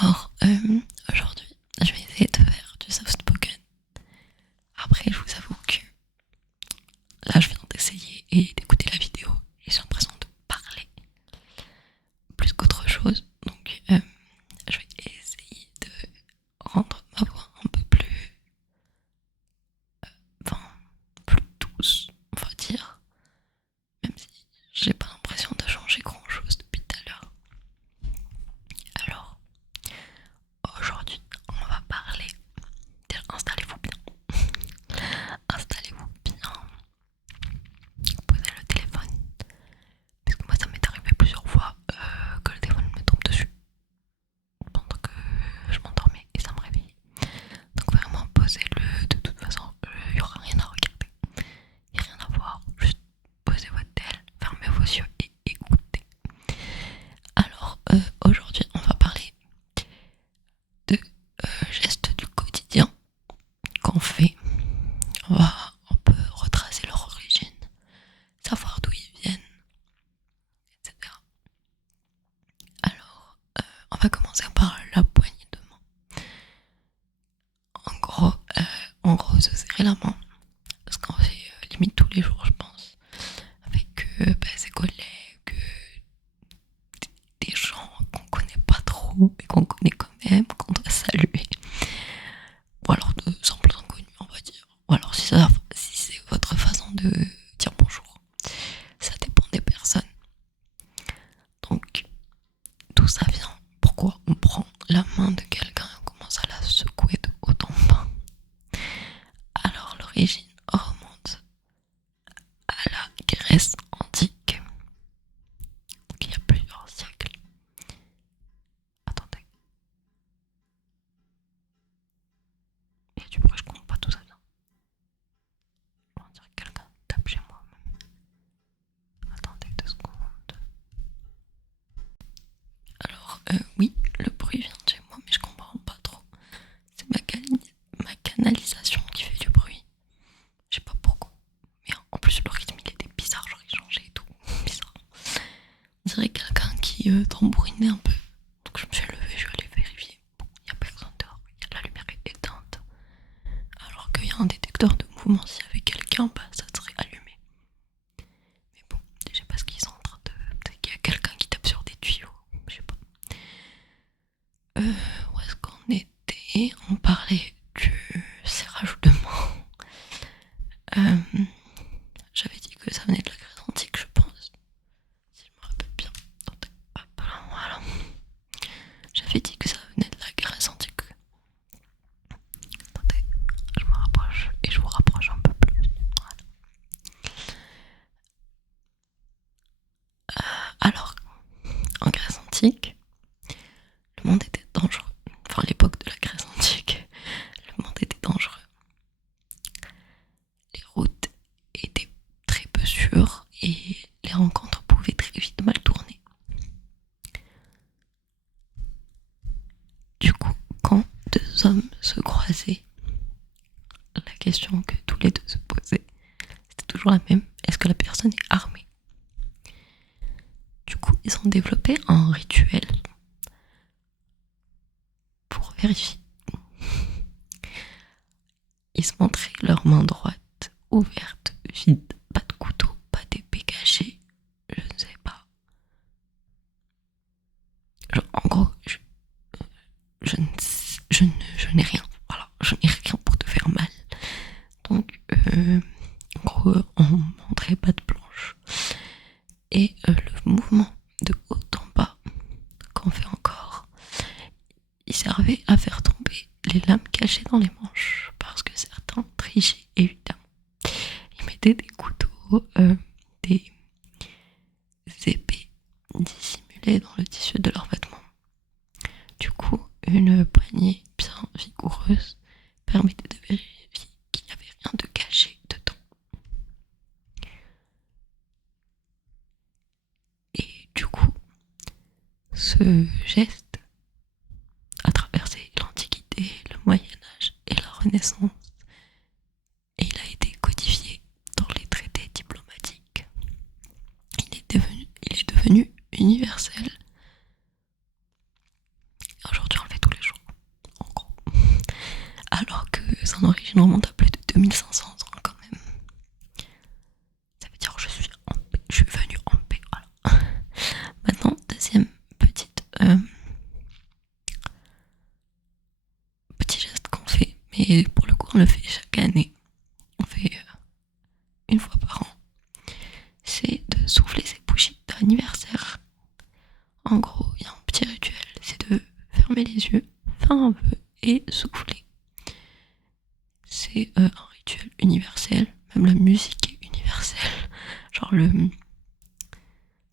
Alors, aujourd'hui, je vais essayer de faire du soft spoken. Après, je vous avoue que là, je viens d'essayer et d'écouter la vidéo et j'ai l'impression de parler plus qu'autre chose. Donc, je vais essayer de rendre ma voix un peu plus, enfin, plus douce, on va dire. Même si j'ai pas l'impression de changer grand chose depuis tout à l'heure. Alors, aujourd'hui, on va parler. Installez-vous bien. Installez-vous bien. Posez le téléphone. Parce que moi, ça m'est arrivé plusieurs fois que le téléphone me tombe dessus pendant que je m'endormais et ça me réveillait. Donc, vraiment, posez-le. De toute façon, il n'y aura rien à regarder. Il n'y a rien à voir. Juste posez votre tel, fermez vos yeux et écoutez. Alors, aujourd'hui, on va parler de gestes du quotidien qu'on fait. On peut retracer leur origine, savoir d'où ils viennent, etc. Alors, on va commencer par la poignée de main. En gros, se serrer la main, parce qu'on fait limite tous les jours, je pense, avec ses collègues, des gens qu'on connaît pas trop, mais qu'on connaît quand même, qu'on doit saluer. Ou alors de simples inconnus, on va dire. Ou alors si c'est votre façon de dire bonjour. Ça dépend des personnes. Donc, d'où ça vient? Pourquoi on prend la main de quelqu'un et on commence à la secouer de haut en bas? Alors, l'origine remonte à la Grèce antique, donc il y a plusieurs siècles. Attendez. Il y a du bruit, je comprends pas d'où ça vient. On dirait que quelqu'un tape chez moi même. Attendez 2 secondes. Alors, oui, le bruit vient de chez moi, mais je comprends pas trop. C'est ma canalisation qui fait du bruit. Je sais pas pourquoi. Mais en plus, le rythme il était bizarre, genre il changeait et tout. Bizarre. On dirait quelqu'un qui tambourinait un peu. Donc je me suis levée, je suis allée vérifier. Bon, il y a personne dehors, la lumière est éteinte. Alors qu'il y a un détecteur de mouvement, s'il y avait quelqu'un, bah ça serait allumé. Mais bon, je sais pas ce qu'ils sont en train de. Peut-être qu'il y a quelqu'un qui tape sur des tuyaux, je sais pas. Où est-ce qu'on était? On parlait du serrage de main. J'avais dit que ça venait de la Grèce antique, je pense. Si je me rappelle bien. Attendez, hop là, voilà. J'avais dit que ça venait de la Grèce antique. Attendez, je me rapproche et je vous rapproche un peu plus. Voilà. Alors, en Grèce antique, le monde était dangereux. Enfin, à l'époque de la Grèce antique, le monde était dangereux. Les routes étaient très peu sûres et les rencontres pouvaient très vite mal tourner. Du coup, quand 2 hommes se croisaient, la question que tous les deux se posaient, c'était toujours la même. Est-ce que la personne est armée? Du coup, ils ont développé un rituel pour vérifier. Ils se montraient leur main droite ouverte, vide, pas de couteau, pas d'épée cachée, je ne sais pas. Genre, en gros, je n'ai rien. Voilà, je n'ai rien pour te faire mal. Donc, en gros, on montrait pas de blanche. Et le mouvement de haut en bas qu'on fait encore, il servait à faire tomber les lames cachées dans les manches. Parce que certains trichaient, évidemment. Ils mettaient des couteaux, des épées dissimulées dans le tissu de leurs vêtements. Du coup, une poignée bien vigoureuse permettait de vérifier qu'il n'y avait rien de caché dedans. Et du coup, ce geste a traversé l'Antiquité, le Moyen-Âge et la Renaissance. Et il a été codifié dans les traités diplomatiques. Il est devenu universel. Et aujourd'hui, on le fait son origine remonte à plus de 2500 ans quand même. Ça veut dire que je suis venue en paix, voilà. Maintenant, deuxième petit geste qu'on fait, mais pour le coup on le fait chaque année. On fait une fois par an. C'est de souffler ses bougies d'anniversaire. En gros, il y a un petit rituel, c'est de fermer les yeux, faire un vœu et souffler. C'est un rituel universel, même la musique est universelle. Genre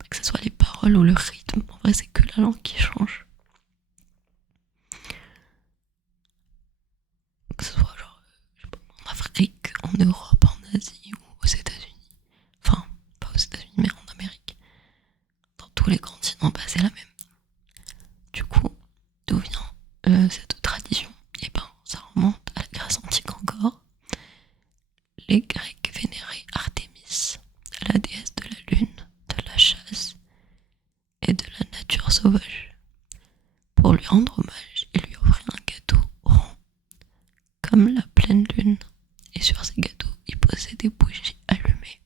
que ce soit les paroles ou le rythme, en vrai c'est que la langue qui change. Que ce soit genre, je sais pas, en Afrique, en Europe, en Asie ou aux États-Unis. Enfin, pas aux États-Unis, mais en Amérique. Dans tous les continents, bah, c'est la même. Du coup, d'où vient cette tradition? Eh ben, ça remonte à la Grèce antique encore. Les Grecs vénéraient Artémis, la déesse de la lune, de la chasse et de la nature sauvage. Pour lui rendre hommage, ils lui offraient un gâteau rond, comme la pleine lune, et sur ces gâteaux, ils posaient des bougies allumées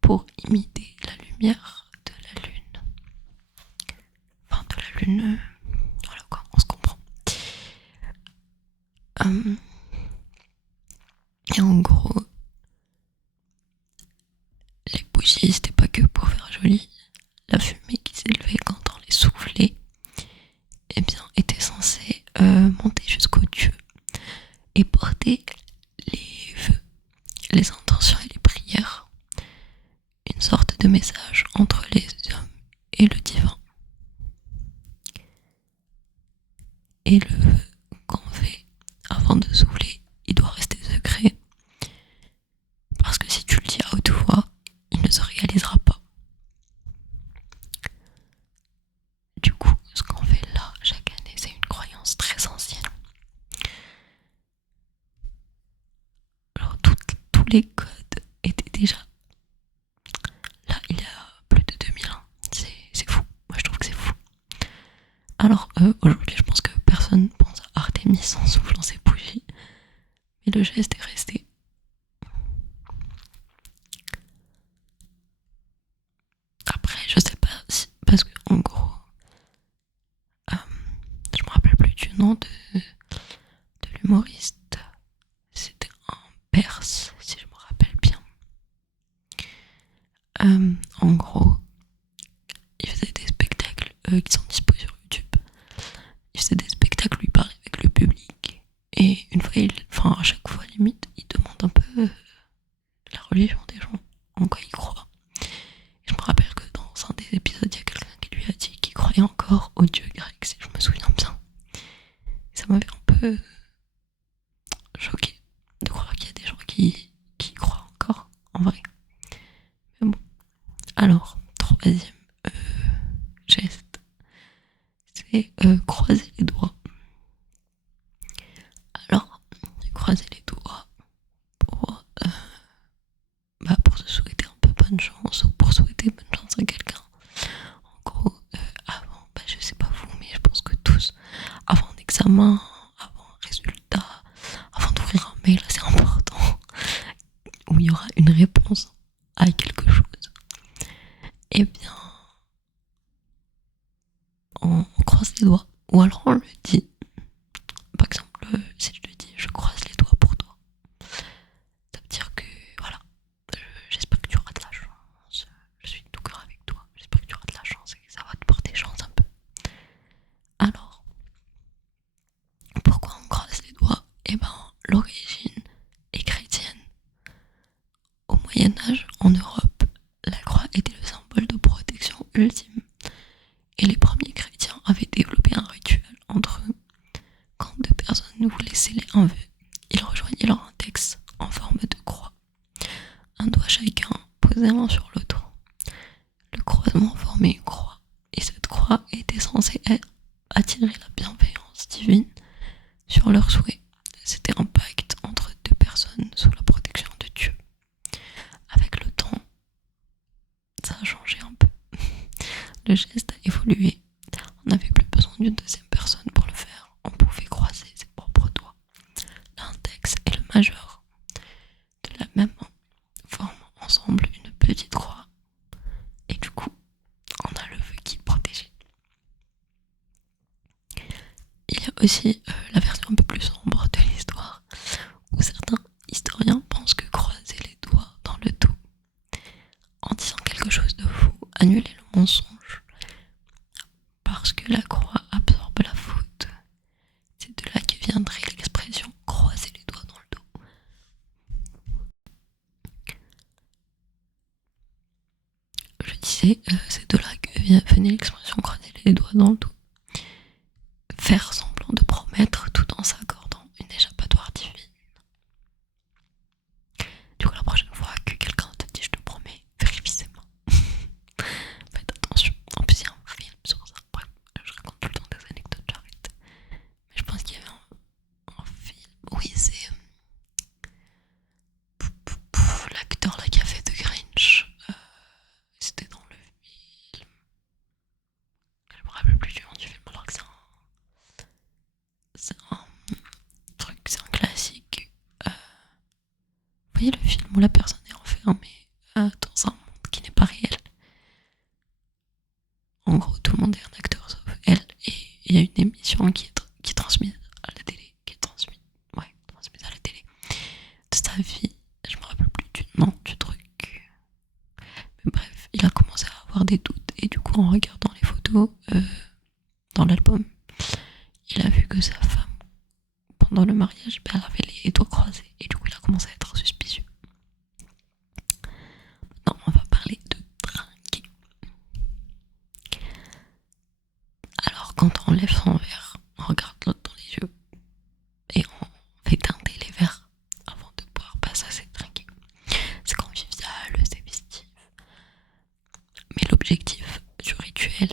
pour imiter la lumière de la lune. Enfin, de la lune, voilà quoi, on se comprend. Et en gros, les bougies, c'était pas que pour faire joli. La fumée qui s'élevait quand on les soufflait, eh bien, était censée monter jusqu'aux dieux et porter les vœux, les intentions et les prières. Une sorte de message entre les hommes et le divin. Et le vœu qu'on fait avant de souffler, il doit rester secret. Parce que si tu le dis à haute voix, il ne se réalisera pas. Du coup, ce qu'on fait là chaque année, c'est une croyance très ancienne. Alors tous les codes étaient déjà là il y a plus de 2000 ans. C'est fou. Moi je trouve que c'est fou. Alors aujourd'hui je pense que personne pense à Artémis en soufflant ses bougies. Mais le geste est resté. Après je sais pas si, parce que en gros je me rappelle plus du nom de l'humoriste. C'était un Perse si je me rappelle bien. En gros il faisait des spectacles qui sont disposés sur YouTube. Il faisait des spectacles où il parlait avec le public. Et une fois, à chaque fois limite, il demande un peu la religion des gens, en quoi ils croient. Et je me rappelle que dans un des épisodes, il y a quelqu'un qui lui a dit qu'il croyait encore au dieu grec, si je me souviens bien. Et ça m'avait un peu choqué de croire qu'il y a des gens qui y croient encore, en vrai. Mais bon. Alors, troisième geste, c'est croiser les doigts. Alors, croiser les doigts pour se souhaiter un peu bonne chance ou pour souhaiter bonne chance à quelqu'un. En gros, avant, je sais pas vous, mais je pense que tous, avant un examen, avant un résultat, avant d'ouvrir un mail, c'est important, où il y aura une réponse à quelque chose, eh bien, on croise les doigts. Ou alors on le dit. Par exemple, si je te dis je croise les doigts pour toi, ça veut dire que voilà, j'espère que tu auras de la chance, je suis de tout cœur avec toi, j'espère que tu auras de la chance et que ça va te porter chance un peu. Alors, pourquoi on croise les doigts? Eh ben, l'origine est chrétienne. Au Moyen-Âge, en Europe, la croix était le symbole de protection ultime. Et les premiers chrétiens avaient développé un rituel entre eux. Quand deux personnes voulaient sceller un vœu, ils rejoignaient leur index en forme de croix. Un doigt chacun posé l'un sur l'autre. Le croisement formait une croix, et cette croix était censée attirer la bienveillance divine sur leurs souhaits. C'était un pacte entre deux personnes sous la protection de Dieu. Avec le temps, ça a changé un peu. Le geste a évolué. On n'avait plus besoin d'une deuxième personne pour le faire. On pouvait croiser ses propres doigts. il y a aussi la version un peu plus sombre de l'histoire, où certains historiens pensent que croiser les doigts dans le dos en disant quelque chose de faux, annuler le mensonge, parce que la croix absorbe la faute. C'est de là que viendrait l'expression croiser les doigts dans le dos. Je disais, c'est de là que venait l'expression croiser les doigts dans le dos. Faire semblant de promettre tout en s'accordant une échappatoire divine. Du coup, la prochaine fois que quelqu'un te dit je te promets, vérifie ses mains. Faites attention. En plus, il y a un film sur ça. Bref, je raconte tout le temps des anecdotes, j'arrête. Mais je pense qu'il y avait un film. Oui, c'est l'acteur là qui a fait The Grinch. C'était dans le film. Je me rappelle plus du nom du film alors que c'est un truc, c'est un classique. Vous voyez le film où la personne est enfermée dans un monde qui n'est pas réel. En gros, tout le monde est un acteur sauf elle, et il y a une émission qui est transmise à la télé, transmise à la télé de sa vie. Je me rappelle plus du nom du truc. Mais bref, il a commencé à avoir des doutes, et du coup, en regardant les photos dans l'album, il a vu que sa femme, pendant le mariage, elle avait les doigts croisés, et du coup, il a commencé à être suspicieux. Non, on va parler de trinquer. Alors, quand on lève son verre, on regarde l'autre dans les yeux et on fait teinter les verres avant de boire. Bah, ça, c'est trinquer. C'est convivial, c'est festif. Mais l'objectif du rituel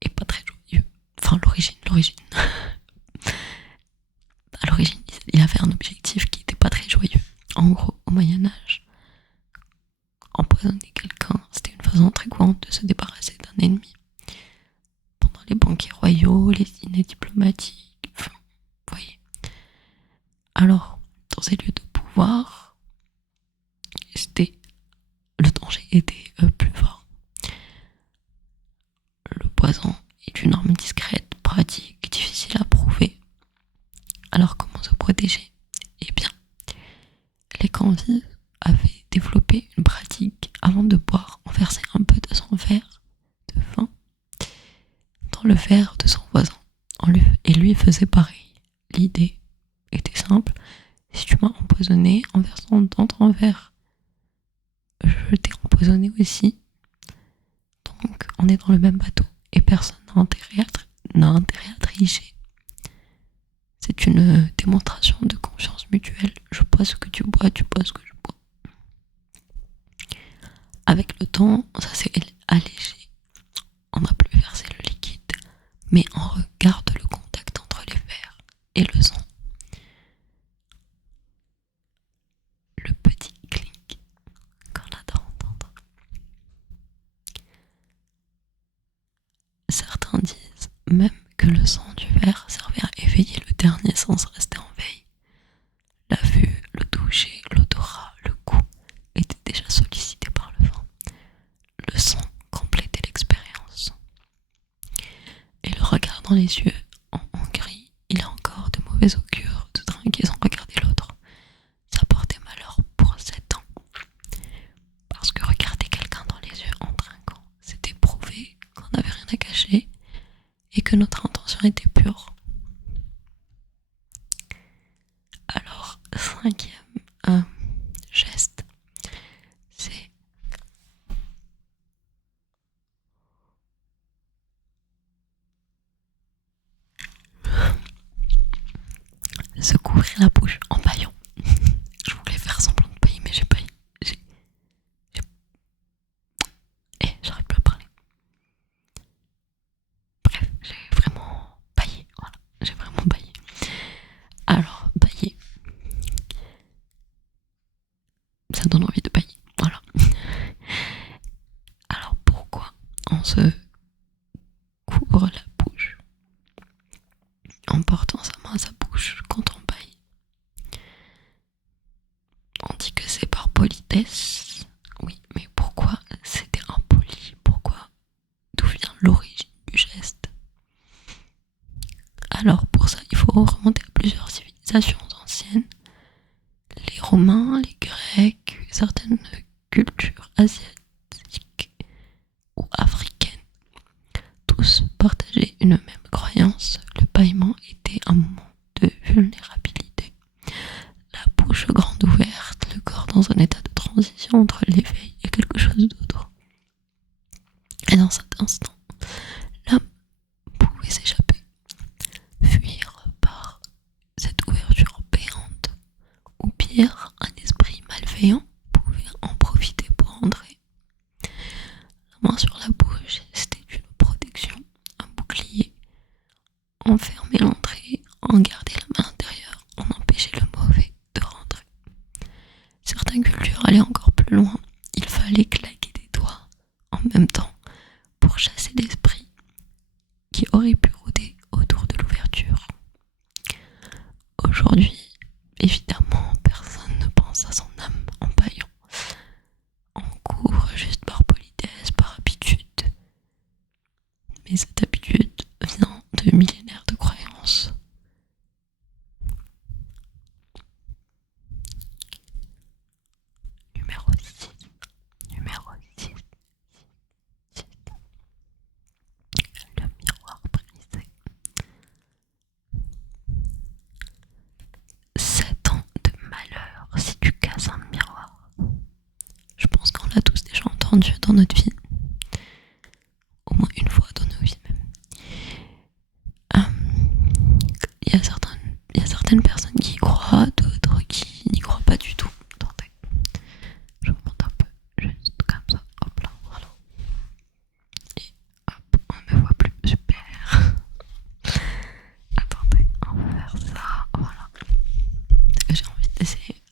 est pas très joyeux. Enfin, l'origine. À l'origine, il avait un objectif qui était pas très joyeux. En gros, au Moyen-Âge, empoisonner quelqu'un, c'était une façon très courante de se débarrasser d'un ennemi. Pendant les banquets royaux, les dîners diplomatiques, enfin, vous voyez. Alors, dans ces lieux de pouvoir, le danger était plus fort. Le poison est une arme discrète, pratique, difficile à prouver. Alors comment se protéger ? Eh bien, les convives avaient développé une pratique avant de boire, on versait un peu de son verre de vin dans le verre de son voisin et lui faisait pareil. L'idée était simple, si tu m'as empoisonné en versant dans ton verre, je t'ai empoisonné aussi, donc on est dans le même bateau et personne n'a intérêt à tricher. C'est une démonstration de confiance mutuelle. Je bois ce que tu bois ce que je bois. Avec le temps, ça s'est allégé. On n'a plus versé le liquide, mais on regarde le contact entre les verres et le sang. Le petit clink qu'on adore entendre. Certains disent même que le sang du verre servait à éveiller le dernier sens resté en veille. La vue, le toucher, l'odorat, le goût étaient déjà sollicités par le vin. Le sang complétait l'expérience. Et le regard dans les yeux, en Hongrie, il a encore de mauvais augure de trinquer sans regarder l'autre. Ça portait malheur pour 7 ans. Parce que regarder quelqu'un dans les yeux en trinquant, c'était prouver qu'on n'avait rien à cacher et que notre intention était pure. Alors, cinquième geste, c'est se couvrir la bouche en bâillant. Je voulais faire semblant de bailler, mais j'ai baillé. J'arrête plus à parler. Bref, j'ai vraiment baillé. Voilà, j'ai vraiment baillé. Alors, bailler, ça donne envie de bailler. Voilà. Alors, pourquoi on se couvre la bouche en portant sa main à sa bouche quand on baille? Alors pour ça, il faut remonter à plusieurs civilisations anciennes. Les Romains, les Grecs, certaines cultures asiatiques ou africaines. Tous partageaient une même croyance. Le bâillement était un moment de vulnérabilité. La bouche grande ouverte, le corps dans un état de transition entre l'éveil et quelque chose d'autre. Et dans cet instant, l'homme pouvait s'échapper, fuir par cette ouverture béante, ou pire, un esprit malveillant pouvait en profiter pour entrer. La main sur la bouche, c'était une protection, un bouclier. Enfermer l'entrée, en garder la main intérieure, en empêcher le mauvais de rentrer. Certaines cultures allaient encore plus loin. Il fallait claquer des doigts en même temps pour chasser l'esprit qui aurait pu rôder autour de l'ouverture. Aujourd'hui, évidemment, personne ne pense à son âme en bâillant. On court juste par politesse, par habitude. Mais cette habitude vient de millénaires de croyances. Numéro 6. Le miroir brisé. 7 ans de malheur si tu casses un miroir. Je pense qu'on l'a tous déjà entendu dans notre vie. Au moins une fois dans nos vies même. Il y a certaines personnes qui y croient, d'autres qui n'y croient pas du tout. Attendez, je remonte un peu, juste comme ça, hop là, voilà. Et hop, on me voit plus, super. Attendez, on va faire ça, voilà. J'ai envie d'essayer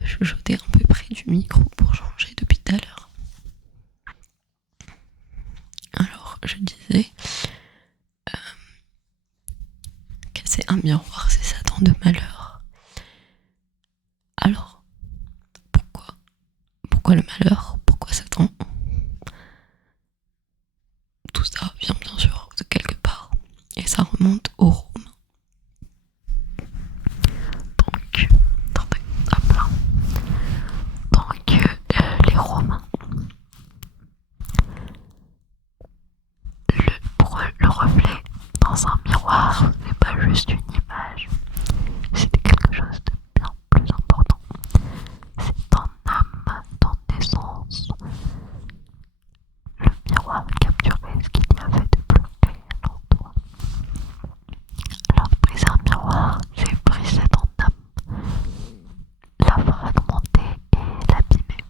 de chuchoter un peu près du micro pour changer depuis tout à l'heure. Alors, je disais, casser un miroir, c'est 7 ans de malheur. Alors, pourquoi le malheur? Pourquoi 7 ans? Tout ça vient bien sûr de quelque part, et ça remonte aux Romains. Donc, attendez, hop là. Donc, les Romains, pour eux, le reflet dans un miroir, c'est pas juste une image, c'était quelque chose de bien plus important. C'est ton âme, ton essence. Le miroir capturait ce qu'il y avait de plus réel en toi. Alors briser un miroir, c'est briser ton âme, la fragmenter et l'abîmer.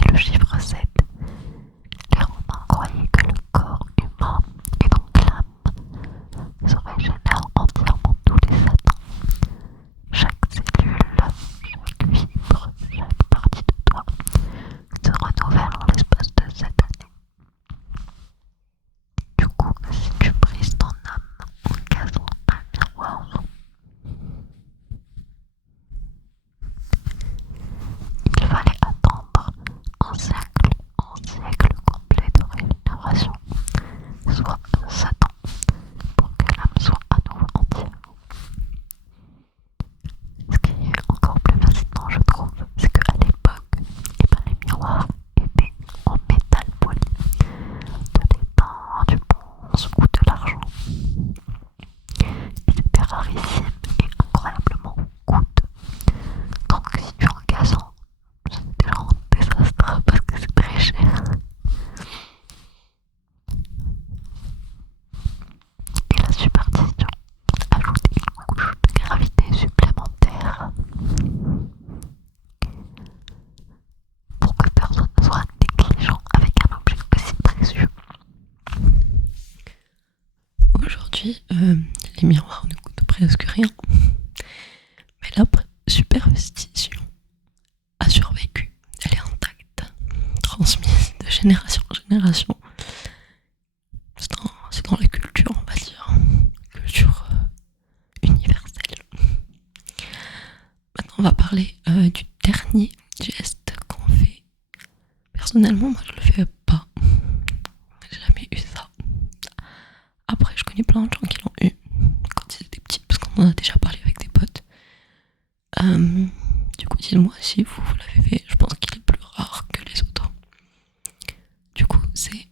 Et le chiffre 7, les Romains croyaient que le corps humain, et donc l'âme, se régénère entièrement tous les 7 ans. Chaque cellule, chaque fibre, chaque partie de toi se renouvelle en l'espace de 7 années. Du coup, si tu brises ton âme en cassant un miroir, il fallait attendre un siècle complet de régénération, soit 7 ans, pour que l'âme soit à nouveau entière. Ce qui est encore plus fascinant, je trouve, c'est qu'à l'époque, les miroirs étaient en métal poli, de l'étain, du bronze ou de l'argent. Ils étaient rarissimes et incroyablement coûteux. Donc si tu en casses un, c'est déjà un désastre parce que c'est très cher. Et la superstition ajoute une couche de gravité supplémentaire pour que personne ne soit négligent avec un objet aussi précieux. Aujourd'hui, les miroirs ne coûtent presque rien, mais la superstition a survécu, elle est intacte, transmise de génération en génération. C'est dans la culture, on va dire, culture universelle. Maintenant, on va parler du dernier geste qu'on fait. Personnellement, moi, je le fais pas. J'ai jamais eu ça. Après, je connais plein de gens qui l'ont on en a déjà parlé avec des potes. Du coup, dites-moi si vous l'avez fait. Je pense qu'il est plus rare que les autres. Du coup, c'est...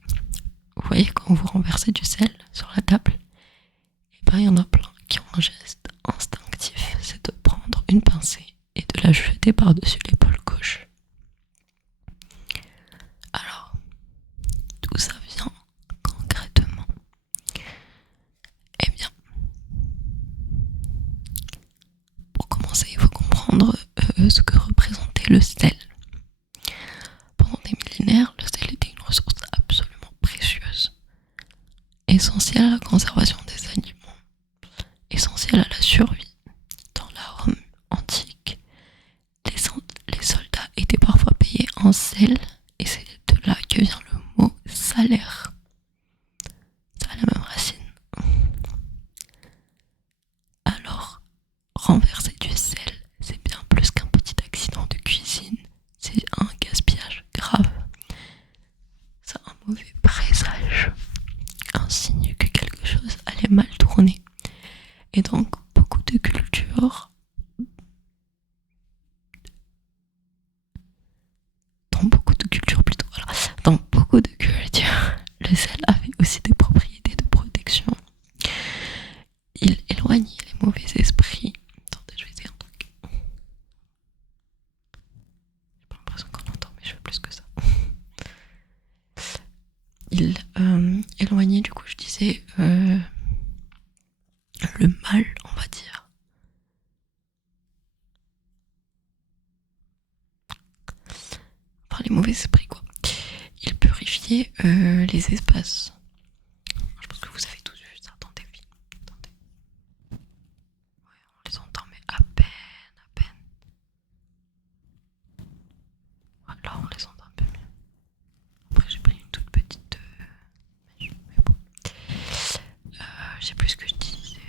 Vous voyez, quand vous renversez du sel sur la table, et ben il y en a plein qui ont un geste instinctif. C'est de prendre une pincée et de la jeter par-dessus l'épaule gauche. Alors, d'où ça vient concrètement? Eh bien, pour commencer, il faut comprendre ce que représentait le sel. Pendant des millénaires, le sel était une ressource absolument précieuse, essentielle à la conservation des aliments, essentielle à la survie. Dans la Rome antique, les soldats étaient parfois payés en sel, et c'est de là que vient le mot salaire. Ça a la même racine. Alors, renverser du sel, c'est bien plus qu'un petit accident de cuisine, c'est un gaspillage grave. C'est un mauvais présage, un signe que quelque chose allait mal tourner. Et donc, beaucoup de cultures, dans beaucoup de cultures, le sel avait aussi des propriétés de protection. Il éloignait les mauvais esprits. Attendez, je vais essayer un truc. J'ai pas l'impression qu'on l'entend, mais je fais plus que ça. Il éloignait, du coup, je disais, le mal, on va dire. Enfin, les mauvais esprits, quoi. Il purifiait les espaces. Je pense que vous avez tous vu ça dans des films. Attendez. Ouais, on les entend, mais à peine, à peine. Là, on les entend un peu mieux. Après, j'ai pris une toute petite mèche, mais bon. Je sais plus ce que je disais.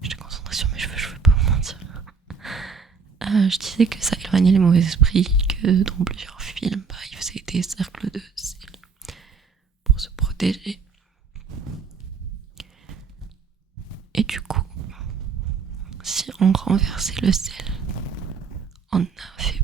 J'étais concentrée sur mes cheveux, je vais pas vous mentir. Je disais que ça éloignait les mauvais esprits, que dans plusieurs films, ils faisaient des cercles de sel pour se protéger. Et du coup, si on renversait le sel, on affaiblit